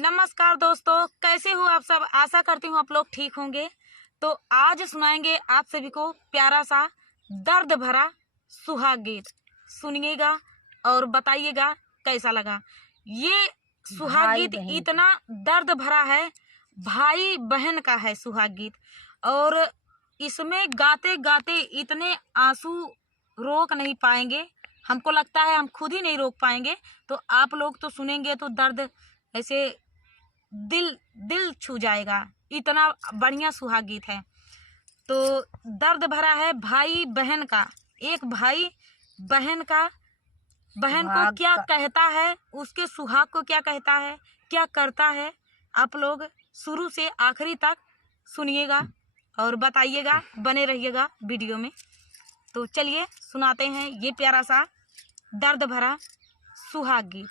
नमस्कार दोस्तों, कैसे हो आप सब। आशा करती हूँ आप लोग ठीक होंगे। तो आज सुनाएंगे आप सभी को प्यारा सा दर्द भरा सुहाग गीत। सुनिएगा और बताइएगा कैसा लगा। ये सुहाग गीत इतना दर्द भरा है, भाई बहन का है सुहाग गीत। और इसमें गाते गाते इतने आंसू रोक नहीं पाएंगे, हमको लगता है हम खुद ही नहीं रोक पाएंगे। तो आप लोग तो सुनेंगे तो दर्द ऐसे दिल दिल छू जाएगा, इतना बढ़िया सुहाग गीत है। तो दर्द भरा है भाई बहन का। एक भाई बहन का, बहन को क्या कहता है, उसके सुहाग को क्या कहता है, क्या करता है। आप लोग शुरू से आखिरी तक सुनिएगा और बताइएगा, बने रहिएगा वीडियो में। तो चलिए सुनाते हैं ये प्यारा सा दर्द भरा सुहाग गीत।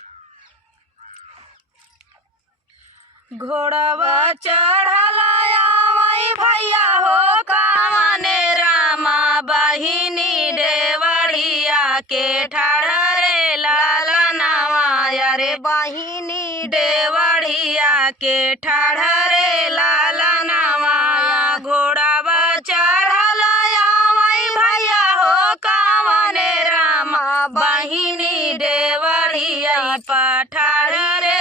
घोड़वा चढ़लाया वही भैया हो कामने रामा, बहिनी देवड़िया के ठाड़रे लाला नवा। रे बहिनी देवड़िया के ठाड़रे लाला नवा। घोड़वा चढ़लाया वही भैया हो कामने रामा, बहिनी देवड़िया पठाड़रे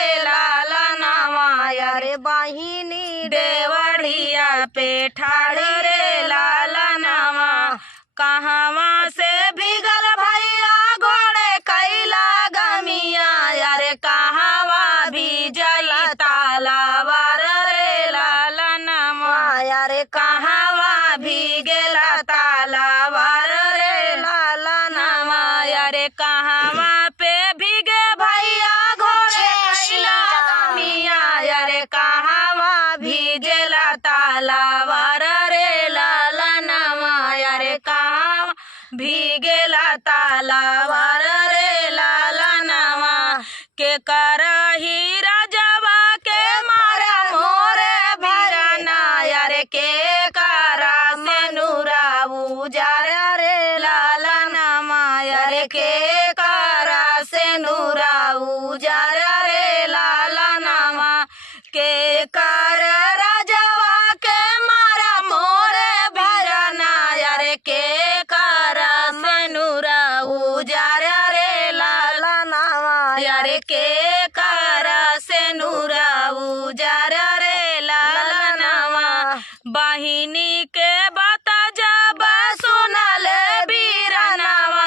रे बहिनी देवड़िया पे ठाड़रे लाला नवा। कहवा से भीगल भैया घोड़े कैला गमिया, रे कहवा भीजल तालावार रे लाला नवा। रे कहवा भीगेला तालावार रे लाला नवा। रे कहवा पे भीगे भैया घोड़े कैला गमिया, रे कहवा भीजेला तालावार रे लाला नवा। रे कहवा भीगेला तालावार रे लाला नवा। के करही राजवा के मारा मोरे भिरना, रे के करा से नूरा उजारा रे लाला नवा। रे के करा से नूरा उजारा रे लाला नवा। के कर राजवा के मारा मोरे भिरना, रे के करा से नूरा उजारा रे लाला नवा। रे के करा से नूरा उजारा रे लाला नवा। बहिनी के बता जब सुनल बीरनवा,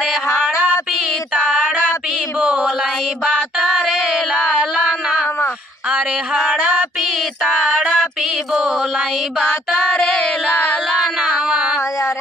रे हाड़ा पीताड़ा पी बोलाई बात रे लाला नवा। अरे हाड़ा पीताड़ा पी बोलाई बात रे लाला नवा।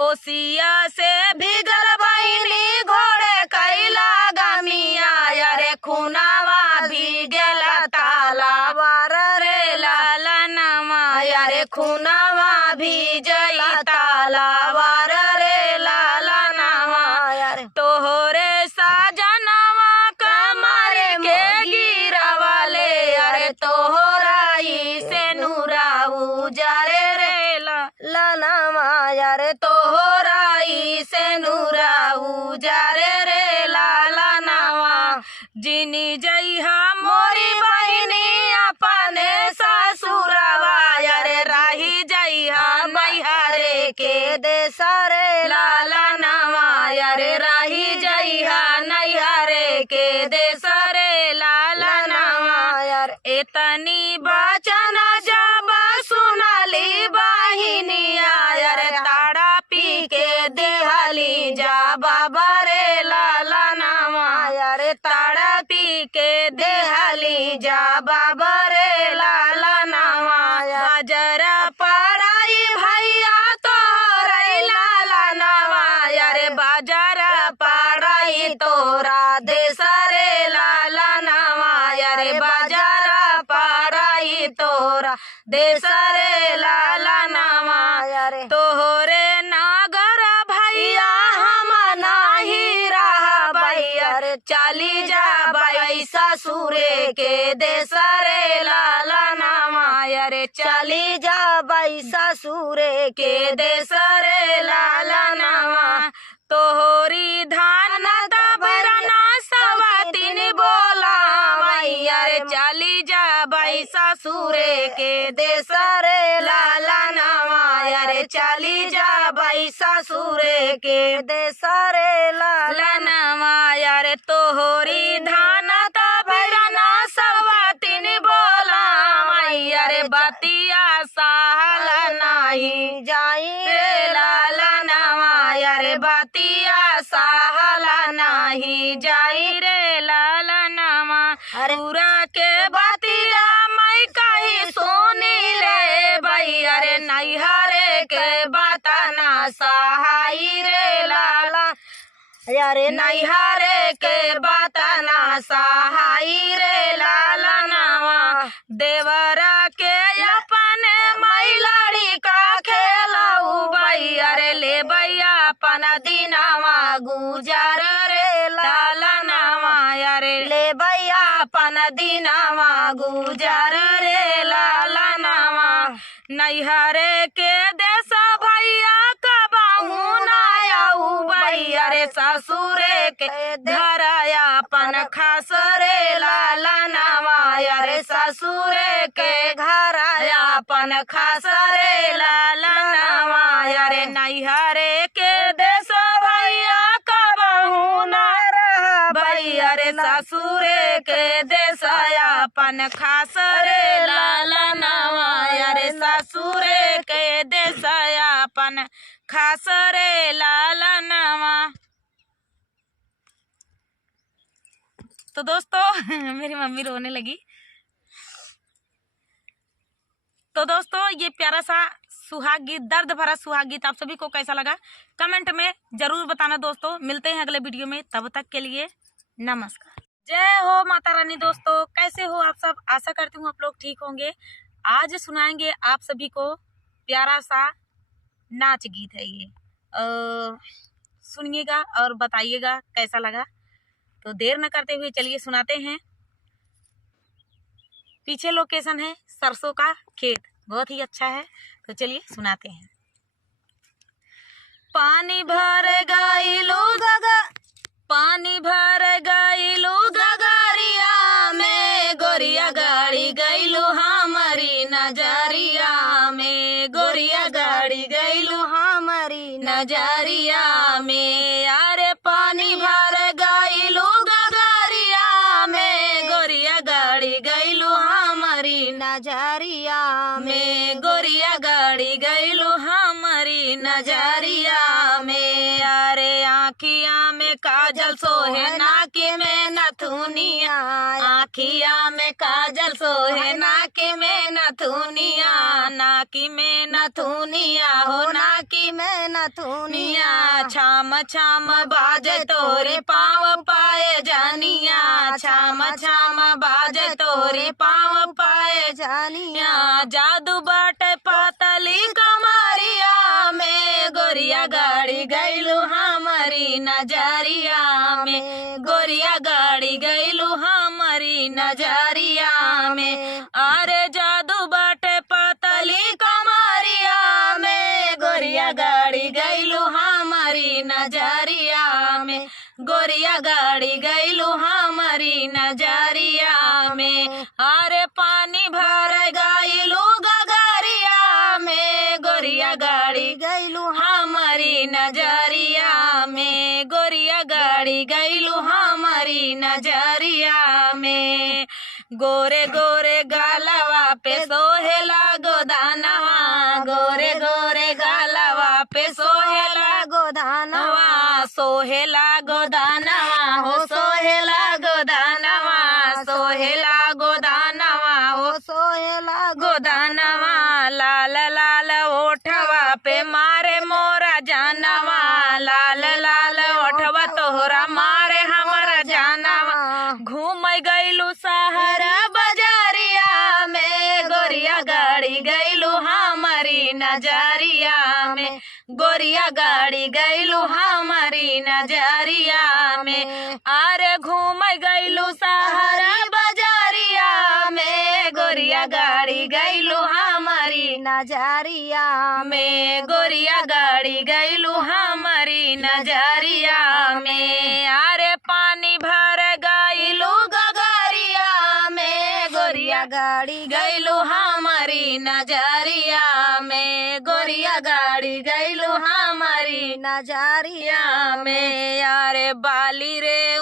ओसिया से भीगल बहिनी घोड़े कैला गमिया, रे खुनावा भीगेला तालावार रे लाला नवा। रे खुनावा भीजई तालावार रे लाला नवा। तोहरे साजनवा कमरे के गिरवाले, अरे तोहराई से नूरा उजारे रे लाला नवा। रे तोहराई से नूरा उजारे रे लाला नवा। जिनी जइहा मोरी बहिनी अपने ससुरवा, रे राही जइहा मैहरे के देसा रे लाला नवा। रे राही जइहा नैहरे के देसा रे लाला नवा। एतनी बचन जब सुनली बहिनिया, रे ताड़ा पी के दिहली जा बाबा रे लाला नवा। रे ताड़ा पी के दिहली जा बाबा रे लाला नवा। बाजरा पड़ाई भैया तोहरे लाला नवा। रे बाजरा पड़ाई तोरा देसा रे लाला नवा। रे बाजरा पड़ाई तोरा देसा रे लाला नवा। तोहरे नागर भैया हम नाही रहा भैया, रे चली जा भाई ससुरे के देसा रे लाला नवा। रे चली जा भाई ससुरे के देसा रे लाला नवा। तोहरी धान तबरना सवातिन बोला, रे चली जा भाई ससुरे के देश रे लाला नवा अरे चली जा भाई ससुरे के देश रे लाला नवा अरे तोहरी धान तबिरना सवातिन बोला अरे बतिया साल नहीं जाई रे लाला नवा अरे बतिया साल नहीं जाई रे लाला नवा पूरा के बतिया मैं कही सुनी ले भाई अरे नैहरे के बताना सहाई रे लाला अरे नैहरे के बताना सहाई रे लाला नवा देवरा के अपने मैलाड़ी का खेलाऊ भाई अरे ले भैया अपना दिनावा गुजार रे लाला नवा अरे ले भैया अपना दिनावा गुजार रे लाला नवा नैहरे के देश भैया कबाहू नायाऊ भाई अरे ससुरे के धराया अपन खास रे लाला नवा अरे ससुरे के घराया अपन खास रे लाला नवा अरे नैहरे के देश भैया कबाहू ना भाई अरे ससुरे के देश अपन खास रे लाला नवा अरे ससुरे के देश अपन खास रे लाला नवा। तो दोस्तों मेरी मम्मी रोने लगी। तो दोस्तों ये प्यारा सा सुहाग गीत, दर्द भरा सुहाग गीत आप सभी को कैसा लगा कमेंट में जरूर बताना दोस्तों। मिलते हैं अगले वीडियो में, तब तक के लिए नमस्कार। जय हो माता रानी। दोस्तों कैसे हो आप सब, आशा करती हूँ आप लोग ठीक होंगे। आज सुनाएंगे आप सभी को प्यारा सा नाच गीत है ये, सुनिएगा और बताइएगा कैसा लगा। तो देर न करते हुए चलिए सुनाते हैं। पीछे लोकेशन है सरसों का खेत, बहुत ही अच्छा है। तो चलिए सुनाते हैं। पानी भर गइलो गगा, पानी भर गइलो गगरिया में, गोरिया गाड़ी गइलो हमारी नजरिया में, गोरिया गाड़ी गइलो हमारी नजरिया में। अरे पानी भर गइलो गगरिया में, गोरिया गाड़ी गइलो हमारी नजरिया में, गोरिया गाड़ी गइलो हमारी नजरिया में। अरे आँखिया में काजल सोहे नाकी में नथुनिया, आँखिया में काजल सोहे नाकी में नथुनिया, नाकी में नथुनिया हो नाकी में नथुनिया। छाम छाम बाजे तोरी पाँव पाए जानिया, छाम छाम बाजे तोरी पाँव पाए जानिया। जादू बाटे पातली कमरिया में, गोरिया गाड़ी गइलू हमारी नजरिया में, गोरिया गाड़ी गइलू हमारी नजरिया में। अरे जादू बाटे पातली कमरिया में, गोरिया गाड़ी गइलू हमारी नजरिया में, गोरिया गाड़ी गइलू हमारी नजरिया में। अरे पानी भर गइलू गगरिया में, गोरिया गाड़ी गइलू हमारी नजरिया में, गोरिया गाड़ी गइलू हमारी नजरिया में। गोरे गोरे गालवा पे सोहेला गोदानवा, गोरे गोरे गालवा पे सोहेला गोदानवा, सोहेला गोदानवा हो सोहेला गोदानवा, सोहेला गोदानवा हो सोहेला गोदानवा। लाल लाल ओठवा पे मारे मोरा जानवा, लाल लाल ओठवा तोहरा मारे हमारा जानवा। घूम गइलू सहारा बजारिया में, गोरिया गाड़ी गइलू हमारी नजरिया में, गोरिया गाड़ी गइलू हमारी नजरिया में। अरे घूम गइलू सहारा बजारिया में, गोरिया गाड़ी गइलू हमारी नजरिया में, गोरिया गाड़ी गइलू हमारी नजरिया में। अरे पानी भर गइलू गगरिया में, गोरिया गाड़ी गईलू हमारी नजरिया में, गोरिया गाड़ी गईलू हमारी नजरिया में। यारे बाली रे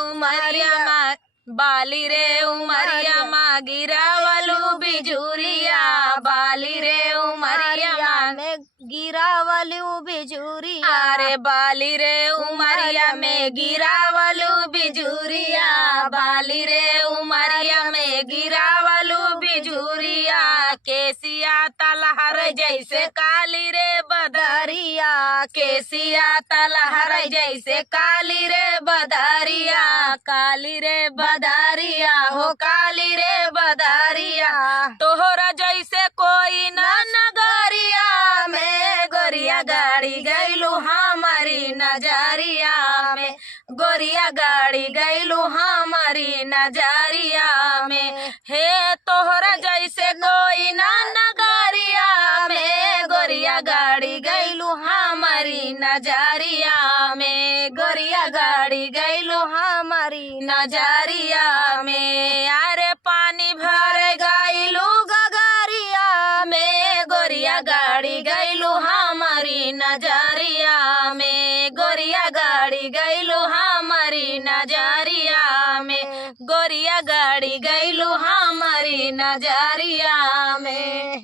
उमरिया माँ गिरावलू बिजुरिया, बाली रे उमरिया में गिरावलू बिजुरिया। अरे बाली रे उमरिया में गिरावलू बिजुरिया, बाली रे उमरिया में गिरावलू बिजुरिया। केसिया तलहर जैसे काली रे बदरिया, केसिया तलहर जैसे काली रे बदरिया, काली रे बदरिया हो काली रे बदरिया। तोहरा जैसे कोई न नगरिया में, गोरिया गाड़ी गईलू हमारी नजरिया में, गोरिया गाड़ी गईलू हमारी नजरिया में। हे तोहरा जैसे कोई न नगरिया में, गोरिया गाड़ी गईलू हमारी नजरिया में, गोरिया गाड़ी गईलू हमारी नजरिया में। अरे पानी भर गईलू गगरिया में, गोरिया गाड़ी गईलू हमारी नजरिया में, गोरिया गाड़ी गईलू हमारी नजरिया में, गोरिया गाड़ी गईलू हमारी नजरिया में।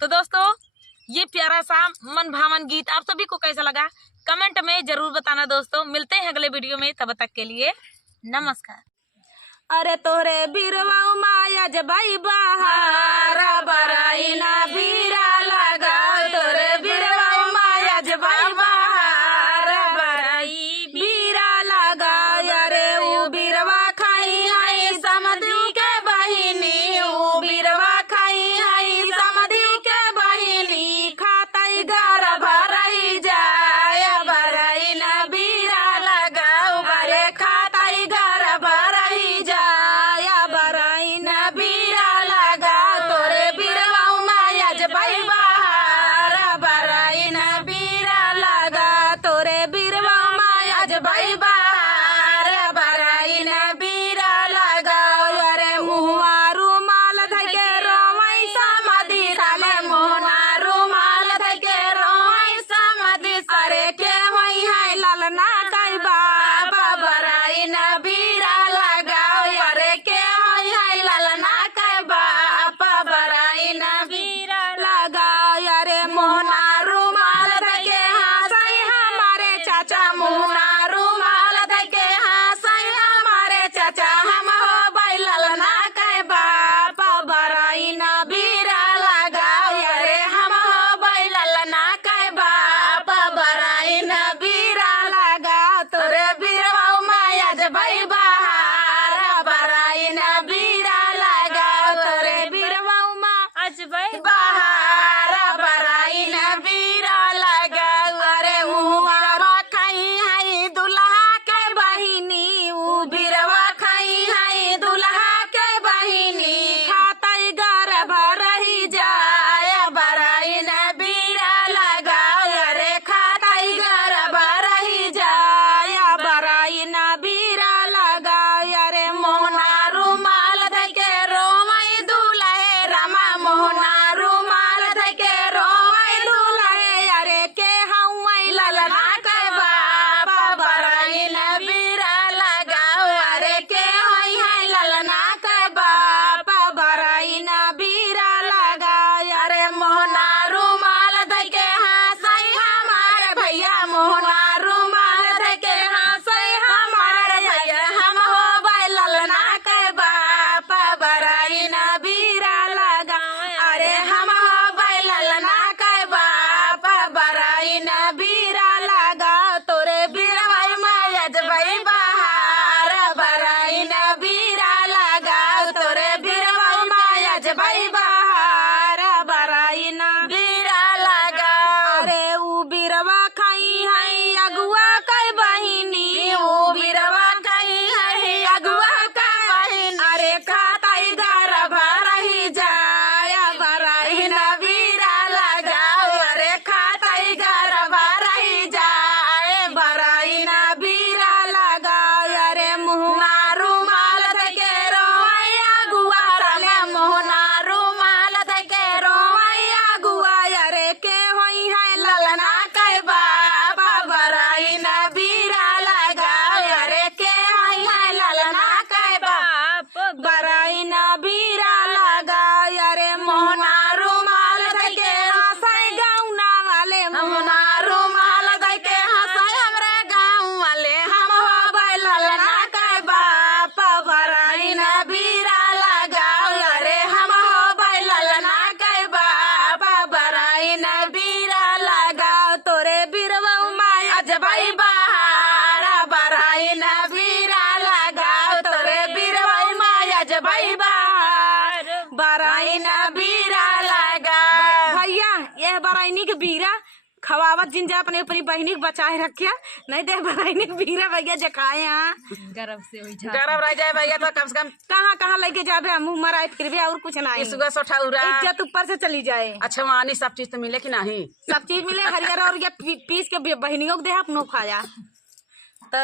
तो दोस्तों ये प्यारा सा मन भावन गीत आप सभी को कैसा लगा कमेंट में जरूर बताना दोस्तों। मिलते हैं अगले वीडियो में, तब तक के लिए नमस्कार। अरे तोरे बिरवा माया जबाई बहार बराई ना बीरा लगा, तोरे बिरवा माया जबाई बहार बराई बीरा लगा। अरे ऊ बिरवा खाई आई समधी के बहिनी, ऊ बिरवा खाई आई समधी के बहिनी, खाताई घर भरई जाय बराई ना बीरा लगा। अरे खाताई घर भरई जाय बराई ना बीरा लगा, तोरे बिरवा माया जबाई बहार बराई ना बीरा लगा, तोरे बिरवा माया जबाई बहार बराई ना बीरा लगा। अरे मुआ रुमाल धके रोवई समाधि सामे, मुआ रुमाल धके रोवई समाधि। अरे के होई है ललना कई बाबा बराई ना बीरा लगा, अरे के होई है ललना कई बाबा बराई ना बीरा लगा। अरे मोहना रुमाल धके हंसई हमारे चाचा, मोहना रुमाल धके हंसई हमारे चाचा, हम हो बैलना कई बाबा बराई ना बीरा लगा। अरे हम हो बैलना कई बाबा बराई ना बीरा लगा, तोरे बिरवा माया जबाई बहार बराई ना बीरा लगा, तोरे बिरवा मा अजबाई बहार बराई ना बीरा लगा। अरे उहरवा खाई है दुल्हा के बहिनी, ऊ बिरवा खाई है दुल्हा के बहिनी, खाताई घर भरही जाय बराई ना बीरा लगा। अरे खाताई घर भरही जाय बराई ना बीरा लगा। अरे मोहना रुमाल धके रोवई दुल्हे रामा, मोहना रुमाल धके रोवई दुल्हे। अरे के हउई ललना के बाबा बराई ना बीरा लगा, अरे के होई है ललना के बाबा बराई ना बीरा लगा। अरे मोहना रुमाल धके हंसई हमारे भैया, मोहना रुमाल धके हंसई हमारे भैया, हम हो बैलना के बाबा बराई ना बीरा लगा। अरे हम हो बैलना के बाबा बराई ना बीरा लगा, तोरे बिरवा माया जबाई बहार बराई ना बीरा लगा, तोरे बिरवा माया जबाई बहार बराई ना बीरा लगा। अरे ऊ बिरवा खाई है अगुआ कई बहिनी, ऊ बिरवा खाई है अगुआ कई बहिनी। अरे खाताई घर भरही जाय बराई ना बीरा लगा, अरे खाताई घर भरही जाय बराई ना बीरा लगा। अरे मुहना रुमाल धके रोवई अगुआ राले, मुहना खवावत जिन जा अपने अपनी बहनी को बचाए रखिया, नहीं दे बहनी बीरा भैया जखाए यहाँ गर्व से हुई गरम रह जाए भैया तो कम से कम कहाँ कहाँ लेके जाबे, हम उमर आए फिर भी और कुछ नहीं, सुगा सोठौरा इज्जत ऊपर से चली जाए। अच्छा वानी सब चीज तो मिले कि नहीं? सब चीज मिले, हरियर और ये पीस के बहनियों को दे अपनों खाया। तो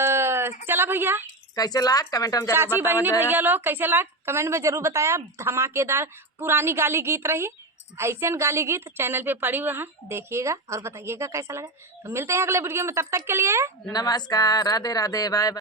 चला भैया, कैसे लाग कमेंट में जरूर चाची बताओ बहनी जरा। भैया लोग कैसे लाग कमेंट में जरूर बताया। धमाकेदार पुरानी गाली गीत रही, ऐसे गाली गीत चैनल पे पड़ी हुआ है, देखिएगा और बताइएगा कैसा लगा। तो मिलते हैं अगले वीडियो में, तब तक के लिए नमस्कार, राधे राधे, बाय बाय।